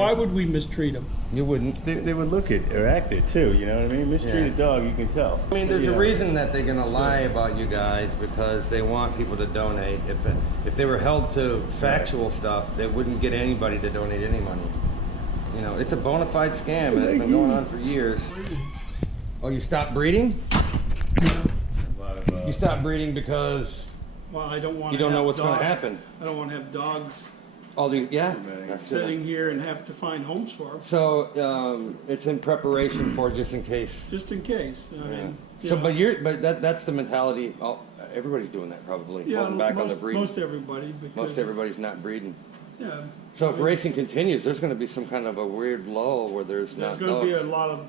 Why would we mistreat them? You wouldn't. They would look it or act it too, you know what I mean? Mistreated dog, you can tell. I mean, there's a reason that they're gonna lie about you guys, because they want people to donate. If they were held to factual stuff, they wouldn't get anybody to donate any money. You know, it's a bona fide scam, and it's been going on for years. Oh, you stopped breeding? You stopped breeding because Well, I don't want. you don't know what's going to happen. I don't want to have dogs All these, yeah. sitting here and have to find homes for them. So it's in preparation for just in case. Just in case. I mean, So, you know. but that's the mentality. Everybody's doing that probably. Yeah, holding back on the breeding. most everybody. Because, Most everybody's not breeding. Yeah. So if racing continues, there's going to be some kind of a weird lull where there's There's not going dogs. to be a lot of.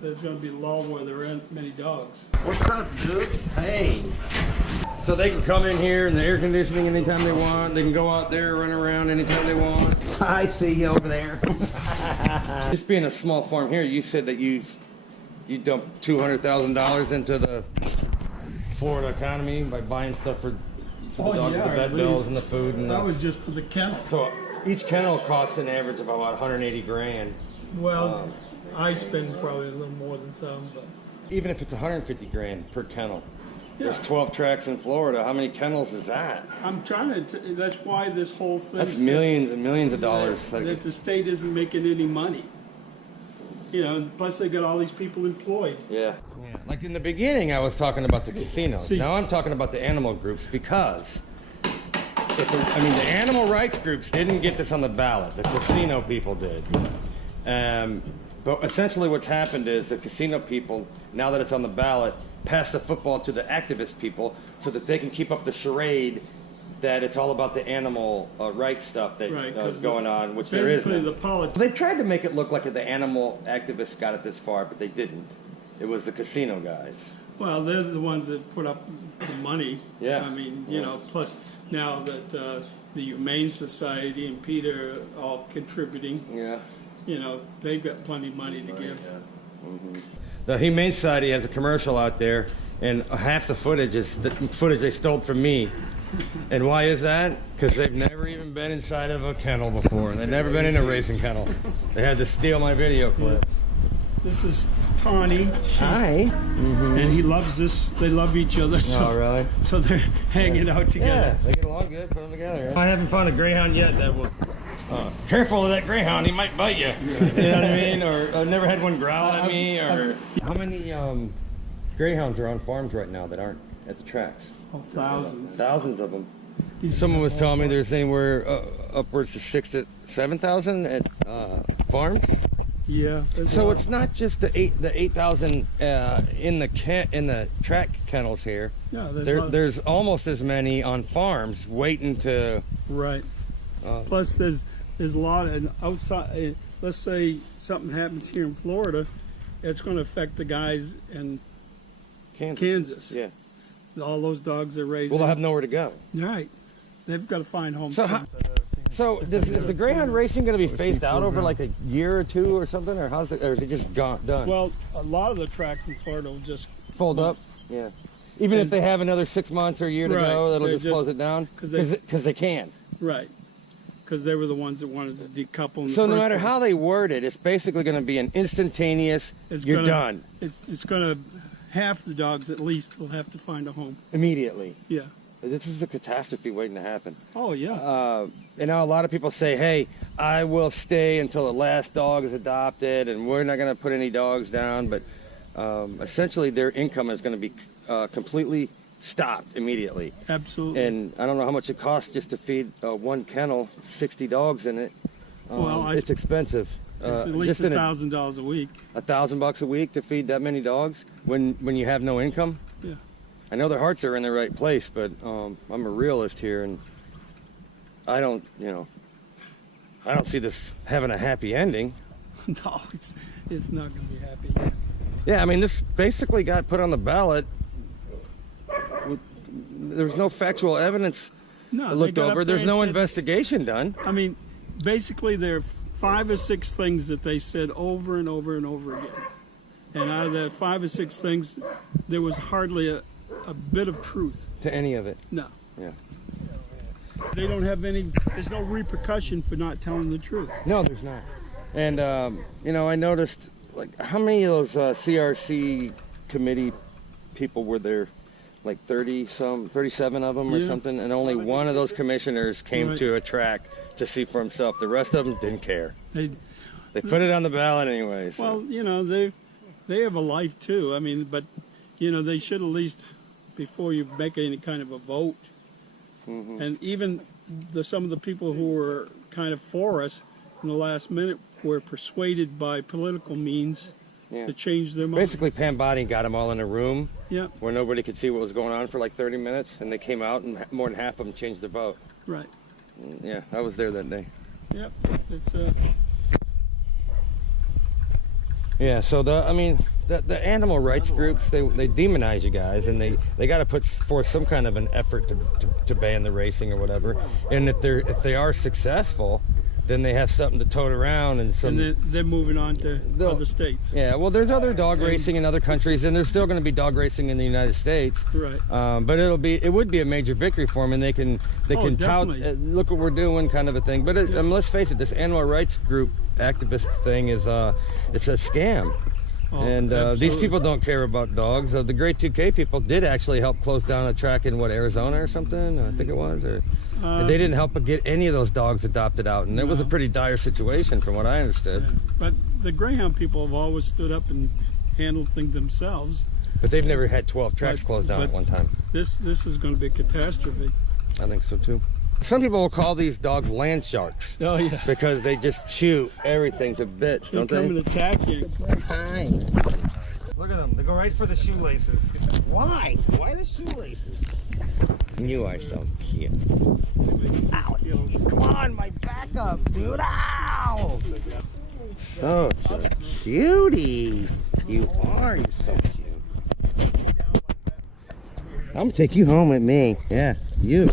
There's going to be a lull where there aren't many dogs. What's up, dudes? Hey. So they can come in here in the air conditioning anytime they want. They can go out there, run around anytime they want. I see you over there. Just being a small farm here, you said that you dumped $200,000 into the Florida economy by buying stuff for the dogs, the vet bills and the food. And that was just for the kennel. So each kennel costs an average of about 180 grand. Well, I spend probably a little more than some, but Even if it's 150 grand per kennel. There's 12 tracks in Florida. How many kennels is that? I'm trying to. That's why this whole thing. That's millions and millions of dollars. That the state isn't making any money. You know, and plus they got all these people employed. Yeah. Like in the beginning, I was talking about the casinos. Now I'm talking about the animal groups because, the animal rights groups didn't get this on the ballot. The casino people did. But essentially what's happened is the casino people, now that it's on the ballot, pass the football to the activist people so that they can keep up the charade that it's all about the animal rights stuff that is going on, which there is. They tried to make it look like the animal activists got it this far, but they didn't. It was the casino guys. Well, they're the ones that put up the money. Yeah. I mean, you know, plus now that the Humane Society and Peter are all contributing. Yeah. You know, they've got plenty of money to give. The Humane Society has a commercial out there, and half the footage is the footage they stole from me. And why is that? Because they've never even been inside of a kennel before. They've never been in a racing kennel. They had to steal my video clip. This is Tawny. Hi. And he loves this. They love each other. So, Oh, really? So they're hanging out together. Yeah, they get along good. Put them together. I haven't found a greyhound yet that will. Careful of that greyhound, he might bite you. You know what I mean? Or I've never had one growl at me. Or how many greyhounds are on farms right now that aren't at the tracks? Oh, thousands. Thousands of them. Someone was telling me there's anywhere upwards to 6,000 to 7,000 at farms. Yeah. So it's not just the 8,000 in the track kennels here. Yeah, there's almost as many on farms waiting to. Right. Plus, there's a lot of outside. Let's say something happens here in Florida, it's going to affect the guys in Kansas. Yeah. All those dogs are raised. Well, they'll have nowhere to go. Right. They've got to find homes. So is the greyhound racing going to be phased out over like a year or two or something, or or is it just done? Well, a lot of the tracks in Florida will just fold up. Yeah. Even if they have another 6 months or a year to go, that'll just close it down because they can. Right. Because they were the ones that wanted to decouple. So no matter how they word it, it's basically going to be an instantaneous. You're done. It's going to. Half the dogs at least will have to find a home immediately. Yeah. This is a catastrophe waiting to happen. Oh, yeah. You know, a lot of people say, hey, I will stay until the last dog is adopted, and we're not going to put any dogs down. But essentially, their income is going to be completely stopped immediately. Absolutely. And I don't know how much it costs just to feed one kennel, 60 dogs in it. Well, it's expensive. It's at least $1,000 a week. $1,000 a week to feed that many dogs when you have no income? Yeah. I know their hearts are in the right place, but I'm a realist here, and I don't see this having a happy ending. No, it's not going to be happy. Yeah, I mean, this basically got put on the ballot. There was no factual evidence looked over. There's no investigation done. I mean, basically, there are 5 or 6 things that they said over and over and over again. And out of that 5 or 6 things, there was hardly a bit of truth to any of it. No. Yeah. They don't have any, there's no repercussion for not telling the truth. No, there's not. And, you know, I noticed, like, how many of those CRC committee people were there? Like 37 of them or something, and only one of those commissioners came to a track to see for himself. The rest of them didn't care. They put it on the ballot anyways. So. Well, you know, they have a life too. I mean, but, you know, they should at least, before you make any kind of a vote, and even some of the people who were kind of for us in the last minute were persuaded by political means to change their mind. Basically, Pam Boddy got them all in a room where nobody could see what was going on for like 30 minutes, and they came out, and more than half of them changed their vote. Right. Yeah, I was there that day. Yep. It's Yeah. So the animal rights groups, they demonize you guys, and they got to put forth some kind of an effort to ban the racing or whatever. And if they are successful, then they have something to tote around, and they're moving on to other states. Yeah, well, there's other dog racing in other countries, and there's still going to be dog racing in the United States. Right. But it would be a major victory for them, and they can tout, look what we're doing, kind of a thing. But let's face it, this animal rights group activist thing is it's a scam. And these people don't care about dogs. The Great 2K people did actually help close down a track in Arizona or something, I think it was, or they didn't help get any of those dogs adopted out, and it was a pretty dire situation from what I understood. Yeah. But the greyhound people have always stood up and handled things themselves. But they've never had 12 tracks closed down at one time. This is going to be a catastrophe. I think so too. Some people will call these dogs land sharks. Oh yeah. Because they just chew everything to bits, don't they? They come and attack you. Hi. Look at them. They go right for the shoelaces. Why? Why the shoelaces? You are so cute. Ow. Come on, my back up, dude. Ow! Such a cutie. You are. You're so cute. I'm going to take you home with me. Yeah, you.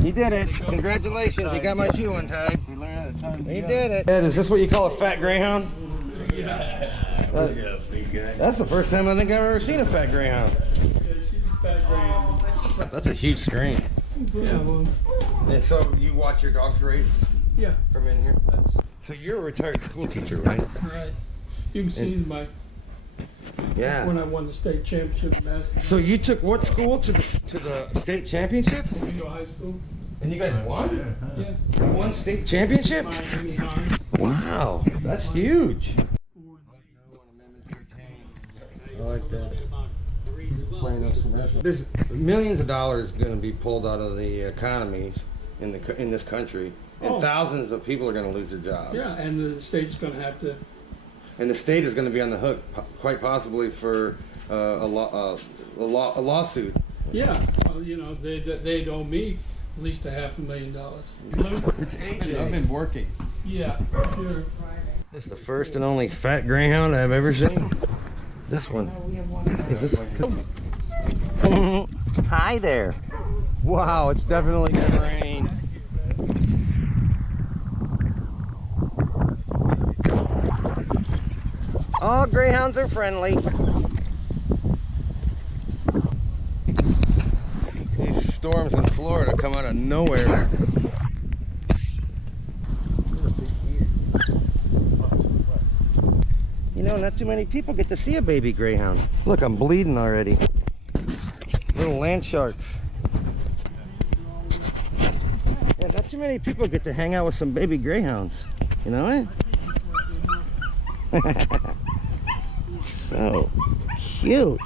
You did it. Congratulations. You got my shoe untied. You did it. Ed, is this what you call a fat greyhound? Yeah. That's the first time I think I've ever seen a fat greyhound. Yeah, she's a fat greyhound. That's a huge screen. Yeah, well. And so you watch your dogs race? Yeah. From in here? So you're a retired school teacher, right? Right. You can see my... Yeah. When I won the state championship in basketball. So you took what school to the state championships? Toledo High School. And you guys won? Yeah. You won state championship? Miami High. Wow, that's huge. I like that. Playing those commercials. There's millions of dollars going to be pulled out of the economies in this country, and thousands of people are going to lose their jobs. Yeah, and the state's going to have to. And the state is going to be on the hook, quite possibly, for a lawsuit. Yeah, well, you know, they'd owe me at least $500,000. It's AJ. I've been working. Yeah, sure. This is the first and only fat greyhound I've ever seen. This one. Is this? Hi there. Wow, it's definitely never rained. All greyhounds are friendly. These storms in Florida come out of nowhere. You know, not too many people get to see a baby greyhound. Look, I'm bleeding already. Little land sharks. Yeah, not too many people get to hang out with some baby greyhounds. You know what? So cute.